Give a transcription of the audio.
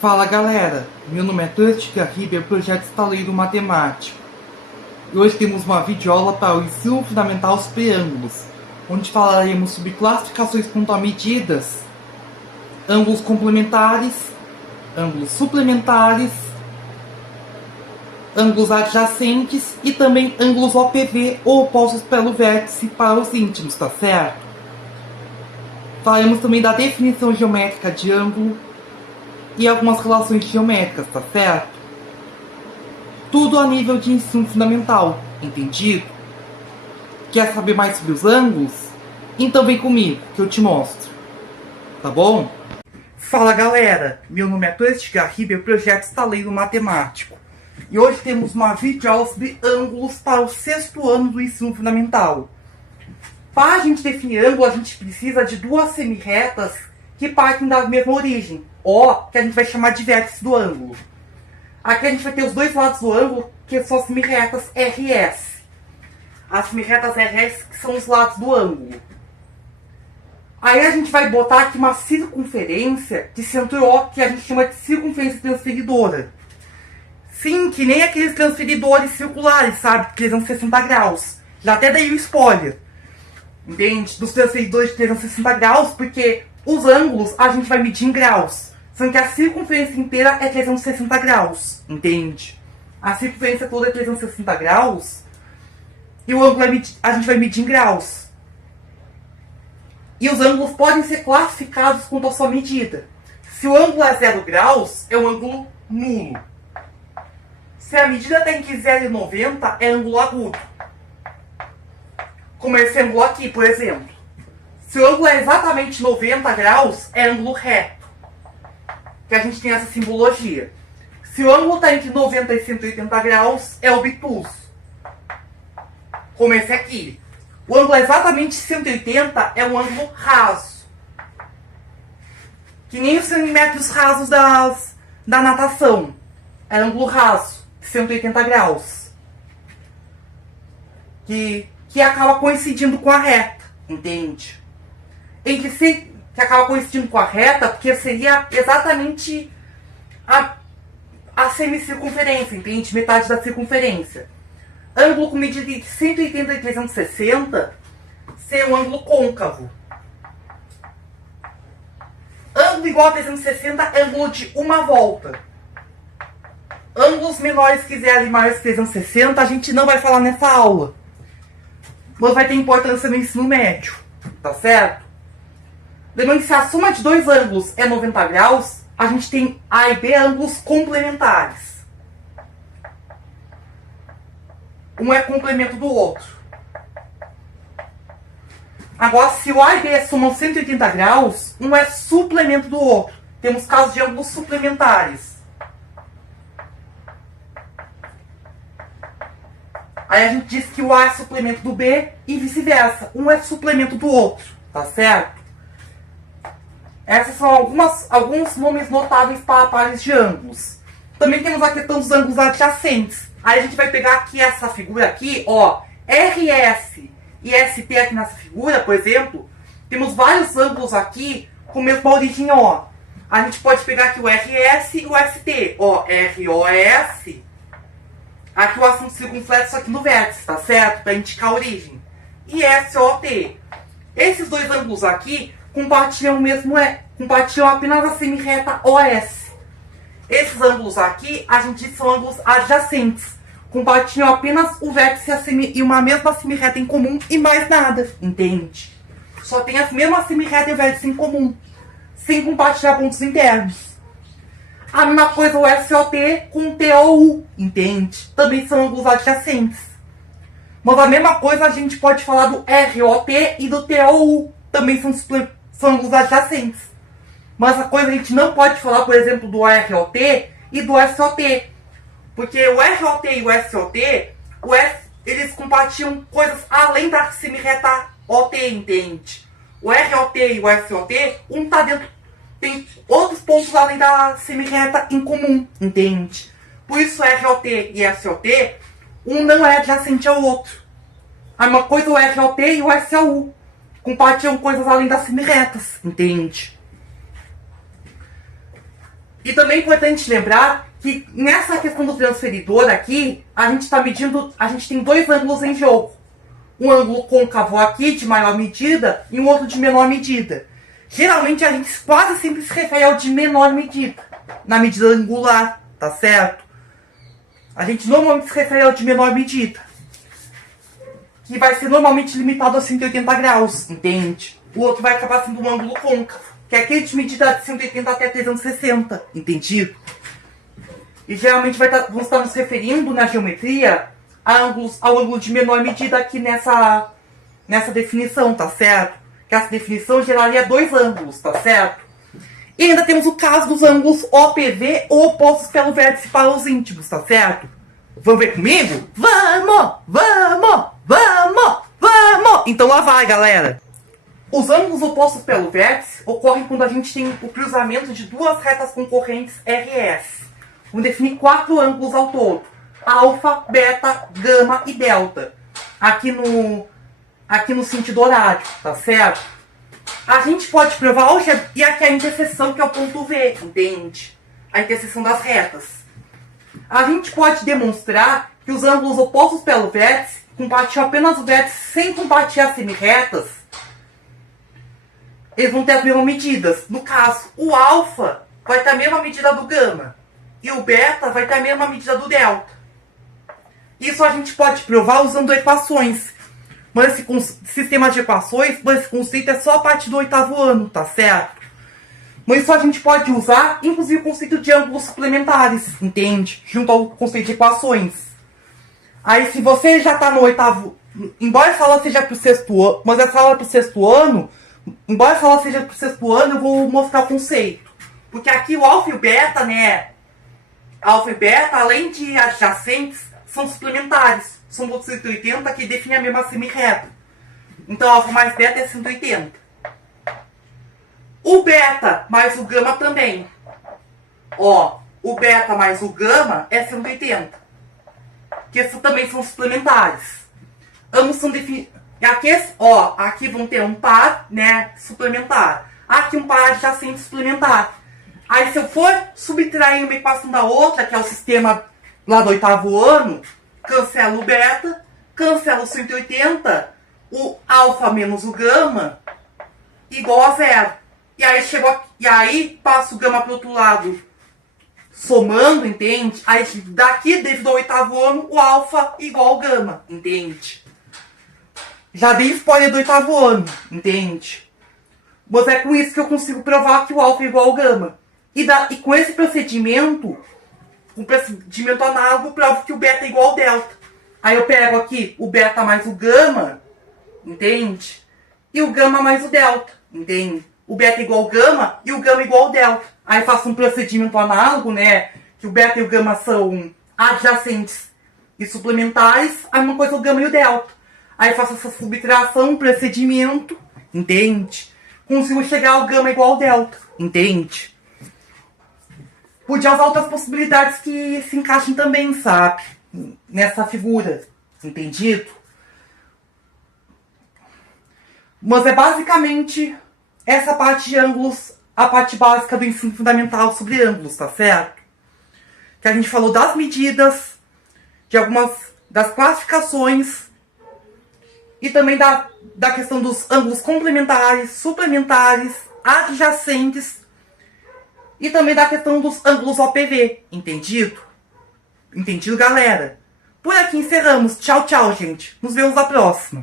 Fala galera, meu nome é Tâtica Ribeiro, projeto Estaleiro Matemático. E hoje temos uma videoaula para o ensino fundamental sobre ângulos, onde falaremos sobre classificações pontual-medidas, ângulos complementares, ângulos suplementares, ângulos adjacentes e também ângulos OPV ou opostos pelo vértice para os íntimos, tá certo? Falaremos também da definição geométrica de ângulo e algumas relações geométricas, tá certo? Tudo a nível de ensino fundamental, entendido? Quer saber mais sobre os ângulos? Então vem comigo, que eu te mostro. Tá bom? Fala galera, meu nome é Tâtica Ribeiro, projeto Estaleiro Matemático. E hoje temos uma videoaula sobre ângulos para o 6º ano do ensino fundamental. Para a gente definir ângulo, a gente precisa de duas semirretas que partem da mesma origem, O, que a gente vai chamar de vértice do ângulo. Aqui a gente vai ter os dois lados do ângulo, que são as semirretas RS. As semirretas RS que são os lados do ângulo. Aí a gente vai botar aqui uma circunferência de centro O, que a gente chama de circunferência transferidora. Sim, que nem aqueles transferidores circulares, sabe? 360 graus. Já até dei o spoiler. Entende? Dos transferidores de 360 graus, porque os ângulos a gente vai medir em graus. Sendo que a circunferência inteira é 360 graus. Entende? A circunferência toda é 360 graus. E o ângulo a gente vai medir em graus. E os ângulos podem ser classificados quanto à sua medida. Se o ângulo é 0 graus, é um ângulo nulo. Se a medida tem que 0,90, é ângulo agudo. Como esse ângulo aqui, por exemplo. Se o ângulo é exatamente 90 graus, é ângulo reto. Que a gente tem essa simbologia. Se o ângulo está entre 90 e 180 graus, é obtuso. Como esse aqui. O ângulo é exatamente 180, é um ângulo raso. Que nem os centímetros rasos da natação. É ângulo raso, 180 graus. Que acaba coincidindo com a reta, entende? Que acaba coincidindo com a reta, porque seria exatamente a semicircunferência, entende? Metade da circunferência. Ângulo com medida de 180 e 360 ser um ângulo côncavo. Ângulo igual a 360 é ângulo de uma volta. Ângulos menores que 0 e maiores que 360 a gente não vai falar nessa aula. Mas vai ter importância no ensino médio, tá certo? Lembrando que se a soma de dois ângulos é 90 graus, a gente tem A e B ângulos complementares. Um é complemento do outro. Agora, se o A e B somam 180 graus, um é suplemento do outro. Temos casos de ângulos suplementares. Aí a gente diz que o A é suplemento do B e vice-versa. Um é suplemento do outro, tá certo? Esses são alguns nomes notáveis para pares de ângulos. Também temos a questão dos ângulos adjacentes. Aí a gente vai pegar aqui essa figura aqui, ó, RS e ST aqui nessa figura, por exemplo. Temos vários ângulos aqui com a mesma origem, ó. A gente pode pegar aqui o RS e o ST, ó, ROS. Aqui o assunto circunflexo aqui no vértice, tá certo? Para indicar a origem. E SOT. Esses dois ângulos aqui compartilham apenas a semirreta OS. Esses ângulos aqui, a gente diz que são ângulos adjacentes. Compartilham apenas o vértice e uma mesma semirreta em comum e mais nada, entende? Só tem as mesmas semirretas e o vértice em comum, sem compartilhar pontos internos. A mesma coisa o SOT com o TOU, entende? Também são ângulos adjacentes. Mas a mesma coisa a gente pode falar do ROT e do TOU. Também são ângulos adjacentes. Mas a coisa a gente não pode falar, por exemplo, do ROT e do SOT. Porque o ROT e o SOT, eles compartilham coisas além da semirreta OT, entende? O ROT e o SOT, um tá dentro, tem outros pontos além da semirreta em comum, entende? Por isso ROT e SOT, um não é adjacente ao outro. A mesma coisa o ROT e o SOU. Compartilham coisas além das semirretas, entende? E também é importante lembrar que nessa questão do transferidor aqui, a gente está medindo, a gente tem dois ângulos em jogo. Um ângulo côncavo aqui, de maior medida, e um outro de menor medida. Geralmente a gente quase sempre se refere ao de menor medida, na medida angular, tá certo? A gente normalmente se refere ao de menor medida, que vai ser normalmente limitado a 180 graus, entende? O outro vai acabar sendo um ângulo côncavo, que é aquele de medida de 180 até 360, entendido? E geralmente vamos estar nos referindo na geometria ao ângulo de menor medida aqui nessa definição, tá certo? Que essa definição geraria dois ângulos, tá certo? E ainda temos o caso dos ângulos OPV ou opostos pelo vértice para os íntimos, tá certo? Vamos ver comigo? Vamos! Vamos! Vamos! Vamos! Então lá vai, galera! Os ângulos opostos pelo vértice ocorrem quando a gente tem o cruzamento de duas retas concorrentes RS. Vamos definir 4 ângulos ao todo: alfa, beta, gama e delta. Aqui no sentido horário, tá certo? A gente pode provar hoje, e aqui a interseção, que é o ponto V, entende? A interseção das retas. A gente pode demonstrar que os ângulos opostos pelo vértice, compartilham apenas o vértice sem compartilhar as semirretas, eles vão ter as mesmas medidas. No caso, o alfa vai ter a mesma medida do gama, e o beta vai ter a mesma medida do delta. Isso a gente pode provar usando equações. Mas esse sistema de equações, esse conceito é só a partir do 8º ano, tá certo? Mas isso a gente pode usar, inclusive, o conceito de ângulos suplementares, entende? Junto ao conceito de equações. Aí, se você já está no 8º... Embora essa aula seja para o 6º ano, mas essa aula é para o 6º ano, embora essa aula seja para o 6º ano, eu vou mostrar o conceito. Porque aqui o alfa e o beta, né? Alfa e beta, além de adjacentes, são suplementares. São pontos 180 que definem a mesma semirreta. Então, alfa mais beta é 180. O beta mais o gama também. Ó, o beta mais o gama é 180. Que esses também são suplementares. Ambos são definidos. Aqui vão ter um par, né, suplementar. Aqui um par adjacente suplementar. Aí, se eu for subtrair uma equação da outra, que é o sistema lá do 8º ano, cancela o beta, cancela o 180, o alfa menos o gama, igual a 0. E aí passa o gama para o outro lado, somando, entende? Aí daqui, devido ao 8º ano, o alfa igual ao gama, entende? Já dei spoiler do 8º ano, entende? Mas é com isso que eu consigo provar que o alfa é igual ao gama. E com esse procedimento, um procedimento análogo, prova que o beta é igual ao delta. Aí eu pego aqui o beta mais o gama, entende? E o gama mais o delta, entende? O beta é igual ao gama e o gama é igual ao delta. Aí faço um procedimento análogo, né? Que o beta e o gama são adjacentes e suplementares. Aí uma coisa é o gama e o delta. Aí faço essa subtração, procedimento, entende? Consigo chegar ao gama igual ao delta, entende? Podia usar outras possibilidades que se encaixem também, sabe? Nessa figura, entendido? Mas é basicamente essa parte de ângulos, a parte básica do ensino fundamental sobre ângulos, tá certo? Que a gente falou das medidas, de algumas das classificações e também da questão dos ângulos complementares, suplementares, adjacentes e também da questão dos ângulos OPV, entendido? Entendido, galera? Por aqui encerramos. Tchau, tchau, gente. Nos vemos na próxima.